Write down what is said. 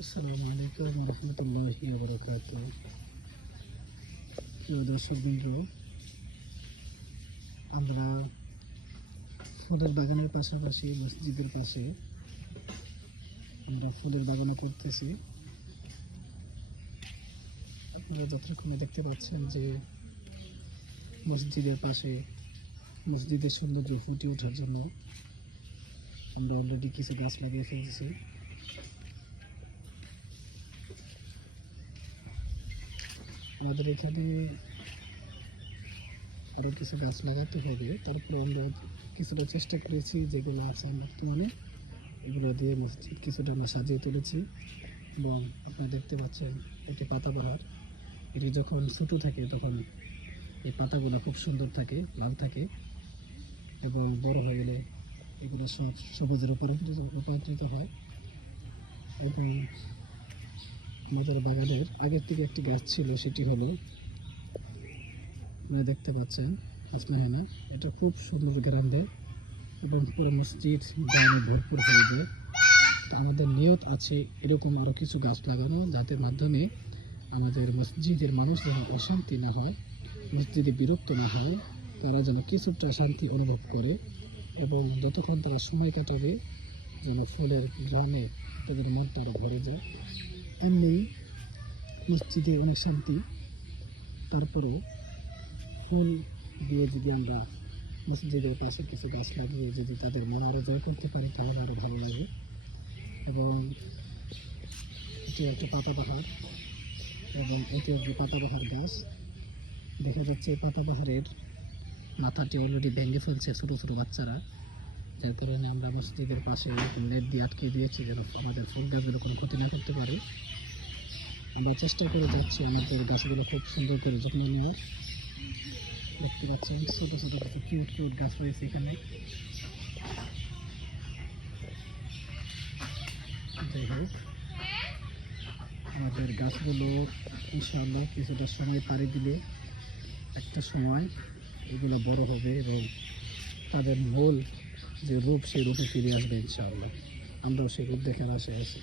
আসসালামু আলাইকুম রহমতুল্লাহি ওয়া বারাকাতুহু। প্রিয় দর্শকবৃন্দ, আমরা ফুলের বাগানের পাশাপাশি মসজিদের পাশে আমরা ফুলের বাগানও করতেছি। আপনারা যতক্ষণে দেখতে পাচ্ছেন যে মসজিদের পাশে মসজিদের সৌন্দর্য ফুটে ওঠার জন্য আমরা অলরেডি কিছু গাছ লাগিয়ে ফেলেছি। আমাদের এখানে আরও কিছু গাছ লাগাতে হবে, তারপরে আমরা কিছুটা চেষ্টা করেছি যেগুলো আছে বর্তমানে এগুলো দিয়ে মসজিদ কিছুটা আমরা সাজিয়ে তুলেছি। এবং আপনারা দেখতে পাচ্ছেন একটি পাতাবাহার, এটি যখন ছোটো থাকে তখন এই পাতাগুলো খুব সুন্দর থাকে, লাল থাকে, এবং বড় হয়ে গেলে এগুলো সব সবুজের রূপান্তরিত হয়। এবং আমাদের বাগানের আগের থেকে একটি গাছ ছিল, সেটি হলো আপনারা দেখতে পাচ্ছেন হাসনাহেনা। এটা খুব সুন্দর গ্রাম দেয় এবং পুরো মসজিদ গ্রামে ভরপুর হয়ে যায়। তো আমাদের নিয়ত আছে এরকম আরও কিছু গাছ লাগানো, যাতে মাধ্যমে আমাদের মসজিদের মানুষ যেন অশান্তি না হয়, মসজিদে বিরক্ত না হয়, তারা যেন কিছুটা শান্তি অনুভব করে এবং যতক্ষণ তারা সময় কাটাবে যেন ফুলের গ্রামে তাদের মনটা আরও ভরে যায়। এমনি মসজিদে অনেক শান্তি, তারপরেও ফুল দিয়ে যদি আমরা মসজিদের পাশে কিছু গাছ লাগিয়ে যদি তাদের মন আরও জয় করতে পারি তাহলে আরও ভালো লাগে। এবং এটি একটা পাতাবাহার এবং এটি একটি পাতাবাহার গাছ। দেখা যাচ্ছে এই পাতাবাহারের মাথাটি অলরেডি ভেঙে ফেলছে ছোটো ছোটো বাচ্চারা, যার কারণে আমরা মসজিদের পাশে নেট দিয়ে আটকে দিয়েছি যেন আমাদের ফুল গাছগুলো কোনো ক্ষতি না করতে পারে। আমরা চেষ্টা করে যাচ্ছি আমাদের গাছগুলো খুব সুন্দর করে যত্ন নেওয়ার। দেখতে পাচ্ছেন ছোটো ছোটো কিছু কিউট গাছ রয়েছে এখানে। যাই হোক, আমাদের গাছগুলো ইনশাআল্লাহ কিছুটা সময় পাড়ি দিলে একটা সময় এগুলো বড় হবে এবং তাদের মূল যে রূপ সেই রূপে ফিরে আসবে ইনশাআল্লাহ। আমরাও সেই রূপ দেখার আশায় আছি।